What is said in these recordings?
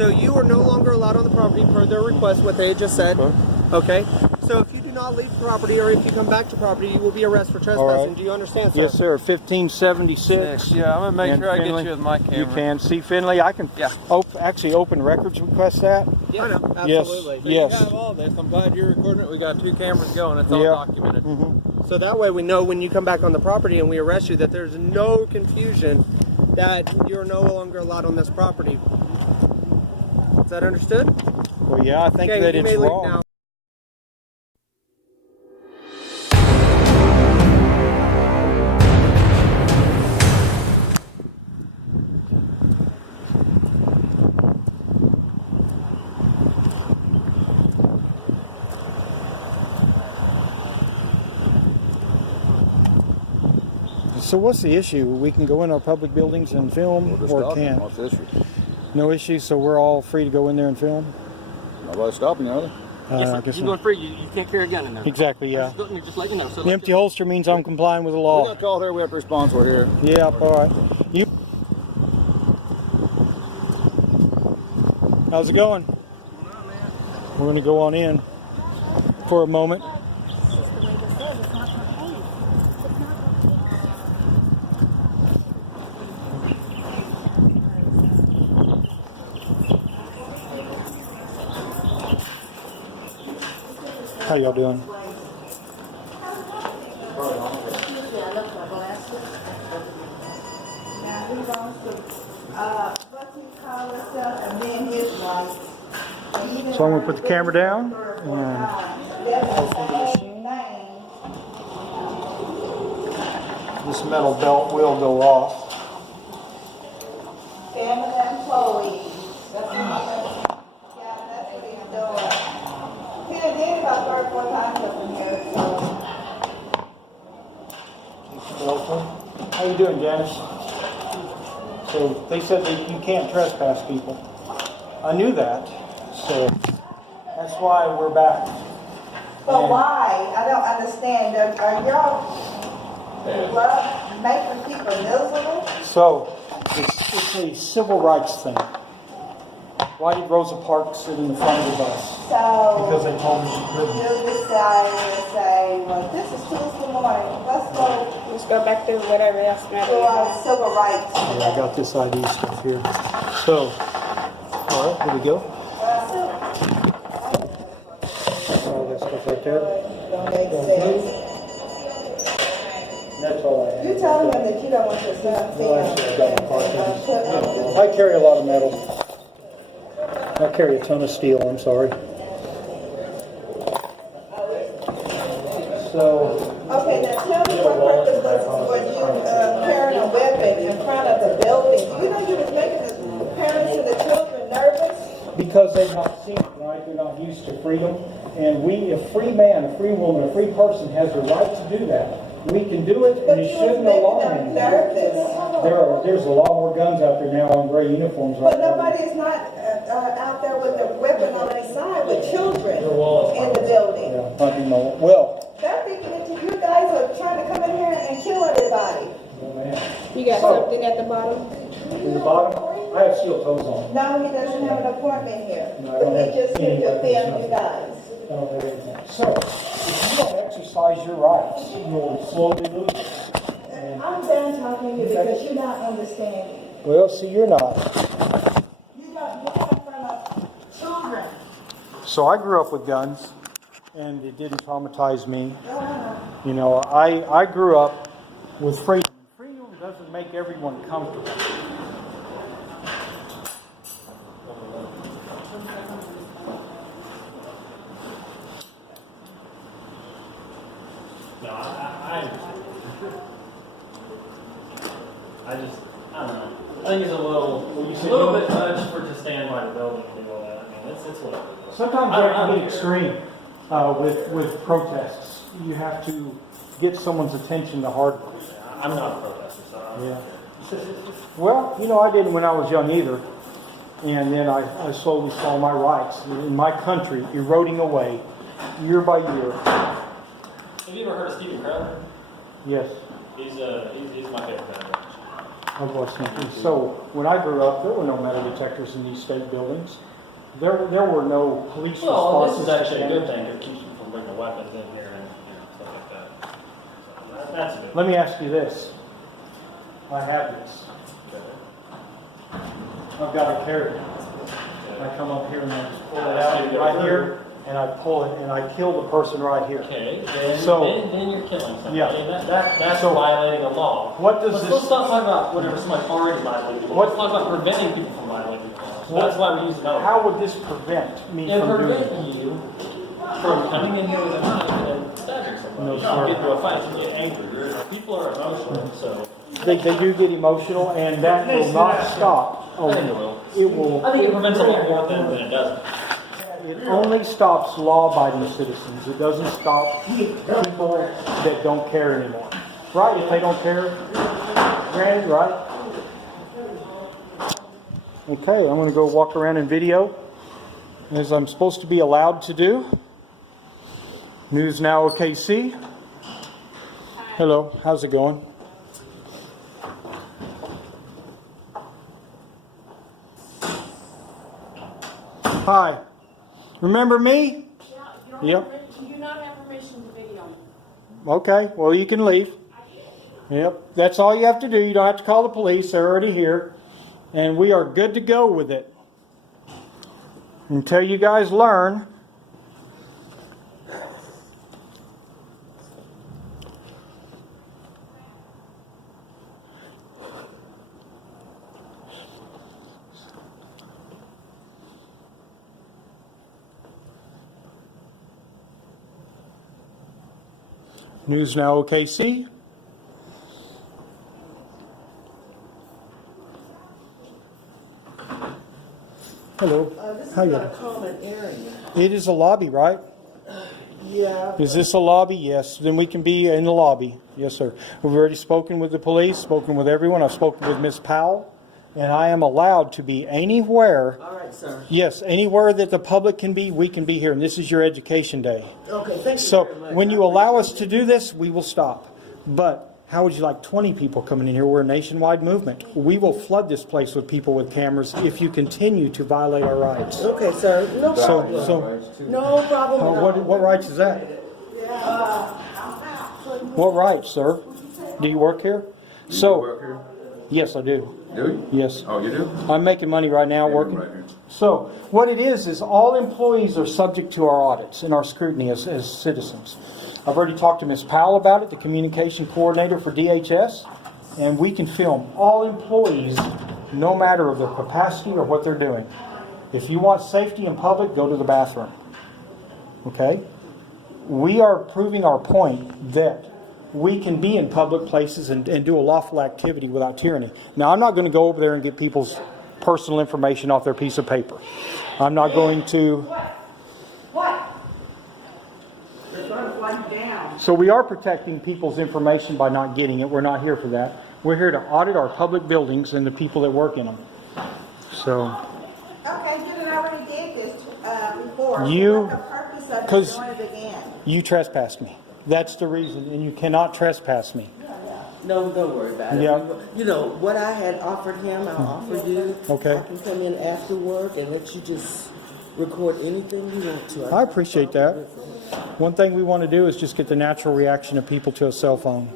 So you are no longer allowed on the property per their request, what they had just said. Okay. So if you do not leave the property or if you come back to property, you will be arrested for trespassing. Right. Do you understand, sir? Yes, sir. 1576. Yeah, I'm going to make sure Finley, I get you with my camera. You can. See, Finley, I can actually open records request that. Yeah, I know. Absolutely. Yes. Yes. You have all this. I'm glad you're recording it. We got 2 cameras going. It's all documented. So that way we know when you come back on the property and we arrest you that there's no confusion that you're no longer allowed on this property. Is that understood? Well, yeah, I think that it's wrong. Now. So what's the issue? We can go in our public buildings and film, or can't? What's the issue? No issue, so we're all free to go in there and film? Nobody's stopping you, are they? Yes, you're going free. You can't carry a gun in there. Exactly, yeah. Just let you know. So the empty holster means I'm complying with the law. We got a call there, we have to respond, we're here. Yeah, all right. How's it going? We're going to go on in for a moment. How y'all doing? So I'm going to put the camera down and this metal belt will go off. Family employees. That's what he's doing. He did about 3 or 4 times up in here, so. How you doing, Janice? So they said that you can't trespass people. I knew that, so that's why we're back. But why? I don't understand. Are y'all making people miserable? So it's a civil rights thing. Why did Rosa Parks sit in the front of the bus? So because they told me she couldn't. You decided to say, well, this is Tuesday morning. Let's go back to whatever else matters. To our civil rights. Yeah, I got this ID stuff here. So, all right, here we go. All that stuff right there. Don't make sense. That's all I have. You're telling them that you don't want your son to I carry a lot of metal. I carry a ton of steel, I'm sorry. So. Okay, now tell me what purpose was you carrying a weapon in front of the building? You know you was making the parents and the children nervous? Because they've not seen it, right? They're not used to freedom. And a free man, a free woman, a free person has the right to do that. We can do it, and it shouldn't alarm anyone. There's a lot more guns out there now in gray uniforms. But nobody's not out there with a weapon on their side with children in the building. Yeah, well, they're thinking that you guys are trying to come in here and kill everybody. Oh man. You got something at the bottom? In the bottom? I have steel toes on. No, he doesn't have an appointment here. No, I don't have just here to film you guys. I don't have anything. So, if you don't exercise your rights, you'll slowly lose it. I'm done talking to you because you're not understanding. Well, see, you're not. You're not in front of children. So I grew up with guns, and it didn't traumatize me. You know, I grew up with freedom. Freedom doesn't make everyone comfortable. No, I understand. I don't know. I think it's a little bit much for to stand by the building and do all that. I mean, it's whatever. Sometimes that can get extreme with protests. You have to get someone's attention the hard way. I'm not a protester, so yeah. Well, you know, I didn't when I was young either. And then I slowly saw my rights in my country eroding away year by year. Have you ever heard of Stephen Crowder? Yes. He's my favorite band. of Washington. So when I grew up, there were no metal detectors in these state buildings. There were no police Well, this responses. is actually a good thing. It keeps you from bringing weapons in here and stuff like that. So that's a good. Let me ask you this. I have this. I've got a carry. I come up here and I just pull it out right here, and I pull it and I kill the person right here. Okay, then you're killing somebody. Yeah. That's So, violating the law. what does let's, this- Let's not talk about whatever somebody's already violating the law. Let's talk about preventing people from violating the law. So that's why we use it. How would this prevent me It from doing it? prevent you from coming in here with a knife and stabbing somebody. No, You sir. get into a fight, you get angry. People are emotional, so They do get emotional, and that will not stop. I think it will. It will. I think it prevents a lot more than it doesn't. It only stops law-abiding citizens. It doesn't stop people that don't care anymore. Right? If they don't care, granted, right? Okay, I'm going to go walk around in video, as I'm supposed to be allowed to do. News Now OKC. Hello, how's it going? Hi. Remember me? Yep. You do not have permission to video me. Okay, well, you can leave. Yep, that's all you have to do. You don't have to call the police. They're already here. And we are good to go with it. Until you guys learn. News Now OKC. Hello. This How is you not a doing? common area. It is a lobby, right? Yeah. Is this a lobby? Yes. Then we can be in the lobby. Yes, sir. We've already spoken with the police, spoken with everyone. I've spoken with Miss Powell, and I am allowed to be anywhere. All right, sir. Yes, anywhere that the public can be, we can be here. And this is your education day. Okay, thank you So very much. when you allow us to do this, we will stop. But how would you like 20 people coming in here? We're a nationwide movement. We will flood this place with people with cameras if you continue to violate our rights. Okay, sir. No problem. No problem at all. What rights is that? What rights, sir? Do you work here? So, yes, I do. Do you? Yes. Oh, you do? I'm making money right now working. Right here. So what it is all employees are subject to our audits and our scrutiny as citizens. I've already talked to Ms. Powell about it, the communication coordinator for DHS, and we can film all employees no matter of their capacity or what they're doing. If you want safety in public, go to the bathroom. Okay? We are proving our point that we can be in public places and do a lawful activity without tyranny. Now, I'm not going to go over there and get people's personal information off their piece of paper. I'm not going to... What? They're going to flag you down. So we are protecting people's information by not getting it. We're not here for that. We're here to audit our public buildings and the people that work in them. So... Okay, good, and I already did this before. You- What the purpose of 'cause- doing it again? You trespassed me. That's the reason, and you cannot trespass me. No, don't worry about it. Yeah. You know, what I had offered him, I'll offer you. Okay. I can come in after work and let you just record anything you want to. I appreciate that. One thing we want to do is just get the natural reaction of people to a cell phone.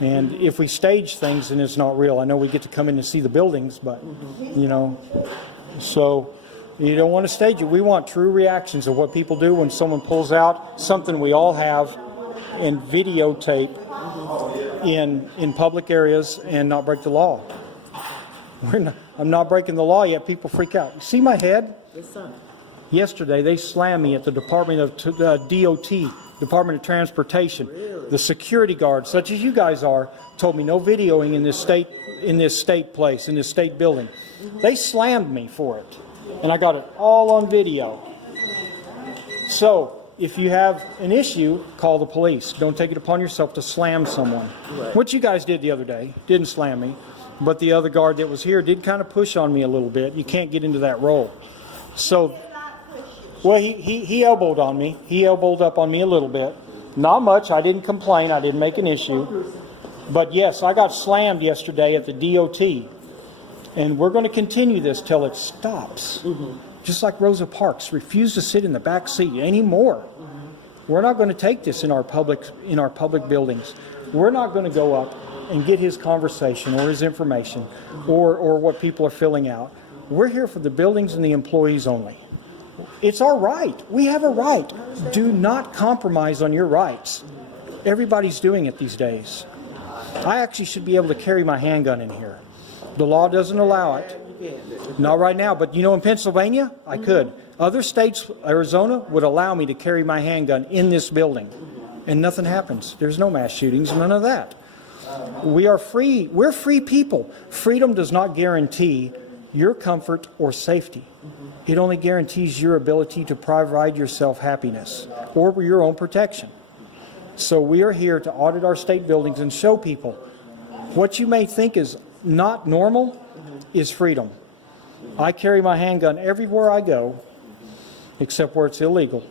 And if we stage things, then it's not real. I know we get to come in and see the buildings, but, you know, so you don't want to stage it. We want true reactions of what people do when someone pulls out something we all have and videotape in public areas and not break the law. I'm not breaking the law yet. People freak out. You see my head? Yes, sir. Yesterday, they slammed me at the Department of DOT, Department of Transportation. Really? The security guards, such as you guys are, told me no videoing in this state place, in this state building. They slammed me for it, and I got it all on video. So, if you have an issue, call the police. Don't take it upon yourself to slam someone. Right. What you guys did the other day, didn't slam me, but the other guard that was here did kind of push on me a little bit. You can't get into that role. So, well, he elbowed on me. He elbowed up on me a little bit. Not much. I didn't complain. I didn't make an issue. But yes, I got slammed yesterday at the DOT, and we're going to continue this till it stops. Just like Rosa Parks refused to sit in the back seat anymore. We're not going to take this in our public buildings. We're not going to go up and get his conversation or his information or what people are filling out. We're here for the buildings and the employees only. It's our right. We have a right. Do not compromise on your rights. Everybody's doing it these days. I actually should be able to carry my handgun in here. The law doesn't allow it. Not right now, but in Pennsylvania, I could. Other states, Arizona, would allow me to carry my handgun in this building. And nothing happens. There's no mass shootings, none of that. We are free. We're free people. Freedom does not guarantee your comfort or safety. It only guarantees your ability to provide yourself happiness or your own protection. So we are here to audit our state buildings and show people what you may think is not normal is freedom. I carry my handgun everywhere I go, except where it's illegal.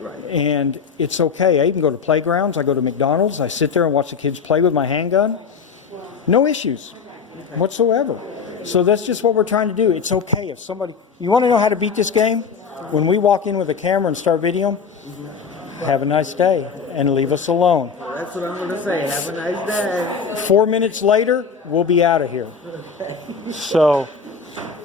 Right. And it's okay. I even go to playgrounds. I go to McDonald's. I sit there and watch the kids play with my handgun. No issues whatsoever. So that's just what we're trying to do. It's okay if somebody... You want to know how to beat this game? When we walk in with a camera and start videoing, have a nice day and leave us alone. That's what I'm going to say. Have a nice day. 4 minutes later, we'll be out of here. So,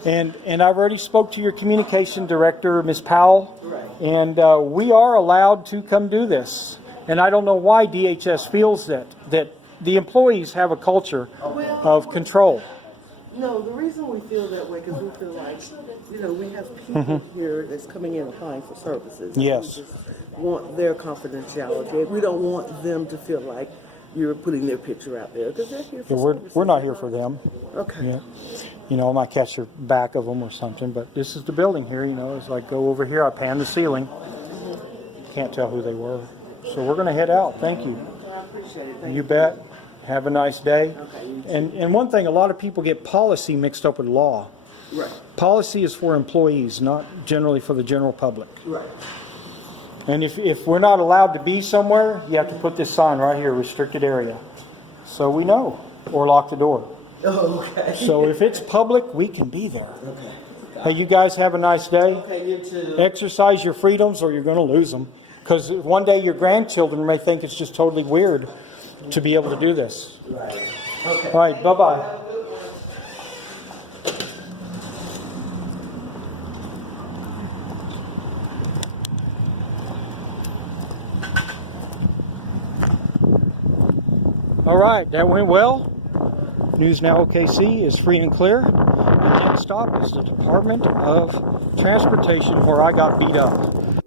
and I've already spoke to your communication director, Ms. Powell, and we are allowed to come do this. And I don't know why DHS feels that the employees have a culture of control. No, the reason we feel that way because we feel like, we have people here that's coming in applying for services. Yes. We just want their confidentiality. We don't want them to feel like you're putting their picture out there because they're here for services. We're not here for them. Okay. Yeah. I might catch the back of them or something, but this is the building here, It's like go over here, I pan the ceiling. Can't tell who they were. So we're going to head out. Thank you. I appreciate it. You bet. Have a nice day. Okay. And one thing, a lot of people get policy mixed up with law. Right. Policy is for employees, not generally for the general public. Right. And if we're not allowed to be somewhere, you have to put this sign right here, restricted area. So we know, or lock the door. Oh, okay. So if it's public, we can be there. Okay. Hey, you guys have a nice day. Okay, you too. Exercise your freedoms or you're going to lose them. Because one day your grandchildren may think it's just totally weird to be able to do this. Right. Okay. All right, bye-bye. All right, that went well. News Now OKC is free and clear. The next stop is the Department of Transportation where I got beat up.